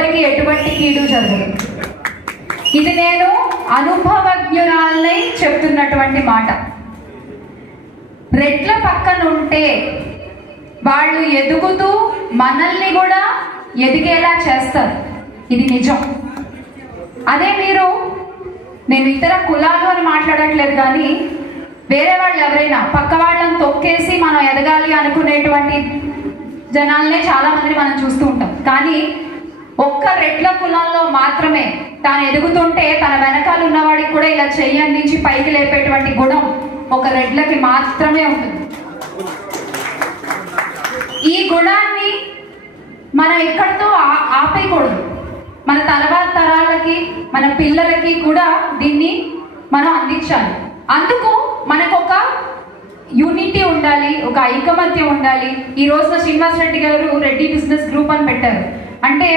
ఎవ్వరికి ఎటువంటి కీడు జరగదు. ఇది నేను అనుభవజ్ఞురాలై చెప్తున్నటువంటి మాట. రెడ్ల పక్కన ఉంటే వాళ్ళు ఎదుగుతూ మనల్ని కూడా ఎదిగేలా చేస్తారు. ఇది నిజం. అదే నేను ఇతర కులాలు అని మాట్లాడట్లేదు, కానీ వేరే వాళ్ళు ఎవరైనా పక్క వాళ్ళని తొక్కేసి మనం ఎదగాలి అనుకునేటువంటి జనాలనే చాలా మందిని మనం చూస్తూ ఉంటాం. కానీ ఒక్క రెడ్ల కులంలో మాత్రమే తాను ఎదుగుతుంటే తన వెనకాల ఉన్నవాడికి కూడా ఇలా చెయ్యి అందించి పైకి లేపేటువంటి గుణం ఒక రెడ్లకి మాత్రమే ఉంటుంది. ఈ గుణాన్ని మనం ఎక్కడితో ఆపేయకూడదు. మన తర్వాత తరాలకి, మన పిల్లలకి కూడా దీన్ని మనం అందించాలి. అందుకు మనకు ఒక యూనిటీ ఉండాలి, ఒక ఐకమత్యం ఉండాలి. ఈ రోజున శ్రీనివాస్ రెడ్డి గారు రెడ్డి బిజినెస్ గ్రూప్ అని పెట్టారు. అంటే